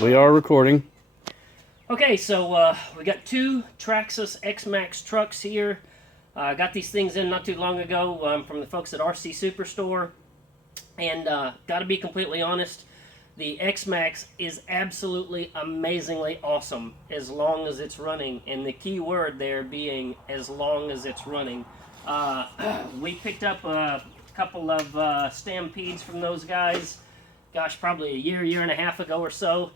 We are recording. Okay, so we got two Traxxas XMax trucks here. I got these things in not too long ago from the folks at RC Superstore. And got to be completely honest, the XMax is absolutely amazingly awesome as long as it's running. And the key word there being as long as it's running. We picked up a couple of Stampedes from those guys, gosh, probably a year and a half ago or so.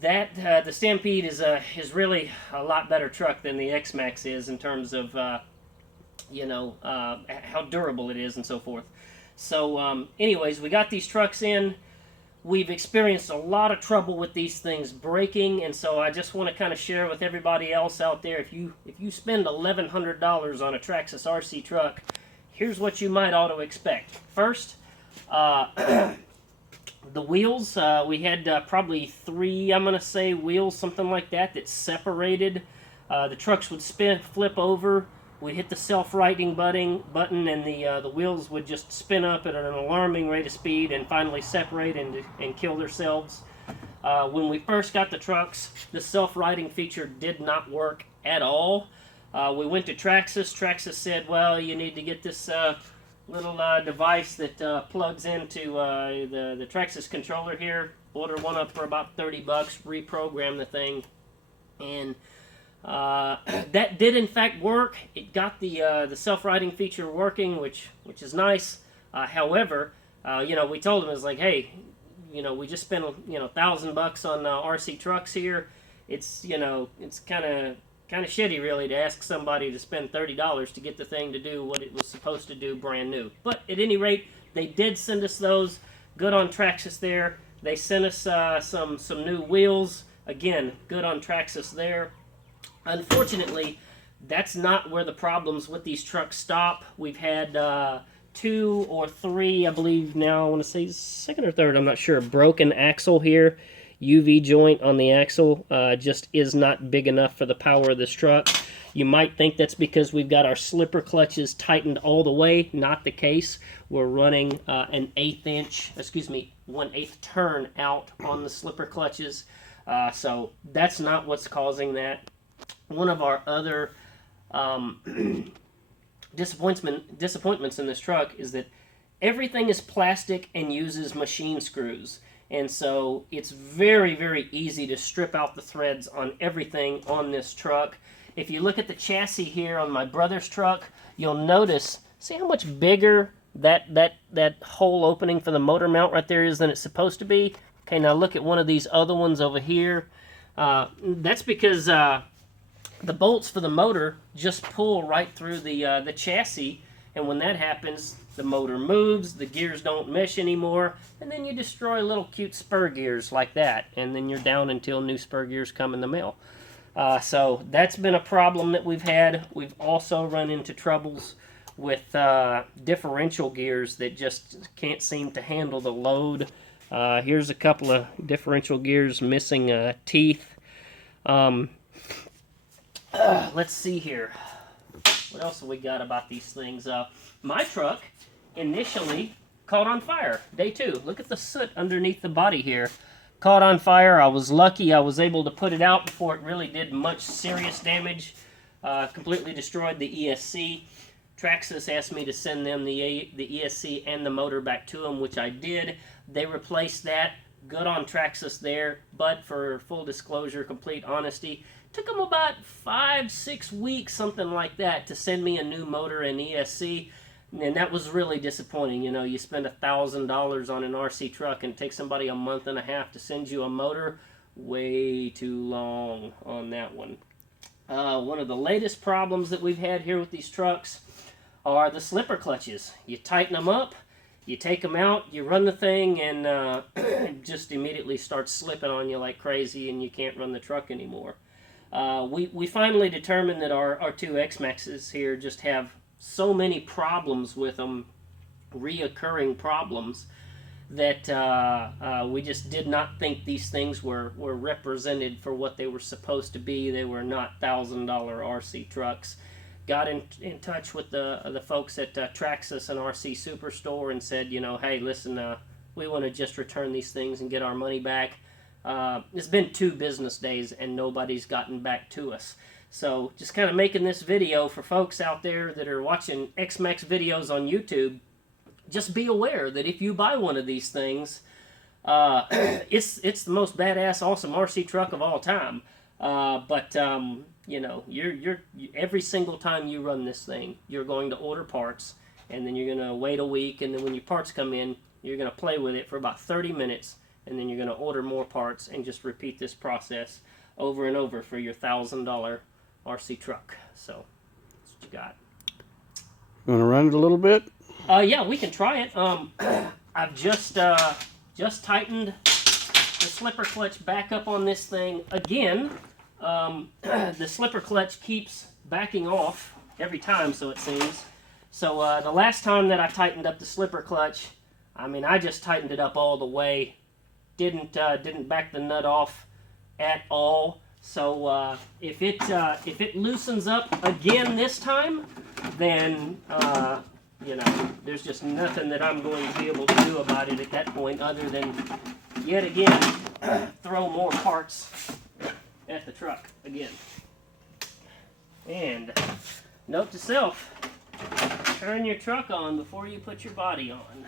That the Stampede is really a lot better truck than the X-Max is in terms of how durable it is and so forth. So anyways, we got these trucks in. We've experienced a lot of trouble with these things breaking, and so I just want to kind of share with everybody else out there, if you spend $1,100 on a Traxxas RC truck, here's what you might ought to expect. First, the wheels, we had probably three, I'm going to say, wheels, something like that, that separated. The trucks would flip over. We'd hit the self-righting button, and the wheels would just spin up at an alarming rate of speed and finally separate and kill themselves. When we first got the trucks, the self-righting feature did not work at all. We went to Traxxas. Traxxas said, well, you need to get this little device that plugs into the Traxxas controller here. Order one up for about $30, reprogram the thing, and that did in fact work. It got the self-righting feature working, which is nice. However, we told them, it's like, hey, we just spent $1,000 on RC trucks here. It's it's kind of shitty, really, to ask somebody to spend $30 to get the thing to do what it was supposed to do brand new. But at any rate, they did send us those. Good on Traxxas there. They sent us some new wheels. Again, good on Traxxas there. Unfortunately, that's not where the problems with these trucks stop. We've had two or three, I believe now, I want to say second or third, I'm not sure, broken axle here. UV joint on the axle just is not big enough for the power of this truck. You might think that's because we've got our slipper clutches tightened all the way. Not the case. We're running an 1/8 turn out on the slipper clutches. So that's not what's causing that. One of our other disappointments in this truck is that everything is plastic and uses machine screws. And so it's very, very easy to strip out the threads on everything on this truck. If you look at the chassis here on my brother's truck, you'll notice, see how much bigger that hole opening for the motor mount right there is than it's supposed to be? Okay, now look at one of these other ones over here. That's because the bolts for the motor just pull right through the chassis, and when that happens, the motor moves, the gears don't mesh anymore, and then you destroy little cute spur gears like that, and then you're down until new spur gears come in the mail. So that's been a problem that we've had. We've also run into troubles with differential gears that just can't seem to handle the load. Here's a couple of differential gears missing teeth. Let's see here. What else have we got about these things? My truck initially caught on fire. Day 2. Look at the soot underneath the body here. Caught on fire. I was lucky I was able to put it out before it really did much serious damage. Completely destroyed the ESC. Traxxas asked me to send them the ESC and the motor back to them, which I did. They replaced that. Good on Traxxas there. But for full disclosure, complete honesty, took them about 5-6 weeks, something like that, to send me a new motor and ESC, and that was really disappointing. You spend $1,000 on an RC truck and it takes somebody a month and a half to send you a motor. Way too long on that one. One of the latest problems that we've had here with these trucks are the slipper clutches. You tighten them up, you take them out, you run the thing, and just immediately starts slipping on you like crazy, and you can't run the truck anymore. We finally determined that our two X-Maxes here just have so many problems with them, reoccurring problems, that we just did not think these things were represented for what they were supposed to be. They were not $1,000 RC trucks. Got in touch with the folks at Traxxas and RC Superstore and said, hey, listen, we want to just return these things and get our money back. It's been 2 business days and nobody's gotten back to us. So just kind of making this video for folks out there that are watching XMax videos on YouTube. Just be aware that if you buy one of these things, it's the most badass, awesome RC truck of all time. But you know, every single time you run this thing, you're going to order parts, and then you're going to wait a week, and then when your parts come in, you're going to play with it for about 30 minutes, and then you're going to order more parts and just repeat this process over and over for your $1,000 RC truck. So that's what you got. You want to run it a little bit? Yeah, we can try it. I've just tightened the slipper clutch back up on this thing again. The slipper clutch keeps backing off every time, so it seems. So the last time that I tightened up the slipper clutch, I mean, I just tightened it up all the way. Didn't back the nut off at all. So if it loosens up again this time, then you know, there's just nothing that I'm going to be able to do about it at that point, other than yet again throw more parts at the truck again. And note to self: turn your truck on before you put your body on.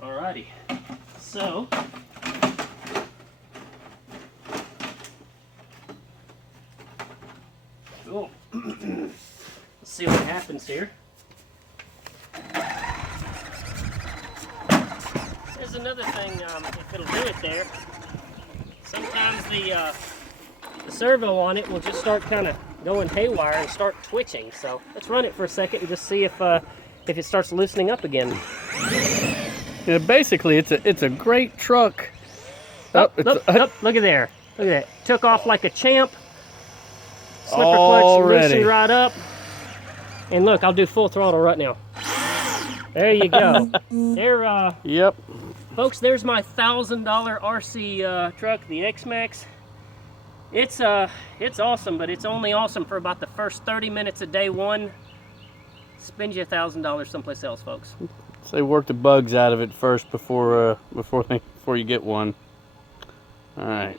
Alrighty, so cool. Let's see what happens here. There's another thing, if it'll do it there, sometimes the servo on it will just start kind of going haywire and start twitching. So let's run it for a second and just see if it starts loosening up again. Yeah, basically it's a great truck. Look at there. Look at that. Took off like a champ. Slipper clutch loosened right up. And look, I'll do full throttle right now. There you go. There, yep. Folks, there's my $1,000 RC truck, the XMax. It's awesome, but it's only awesome for about the first 30 minutes of day one. Spend you $1,000 someplace else, folks. Say work the bugs out of it first before you get one. All right.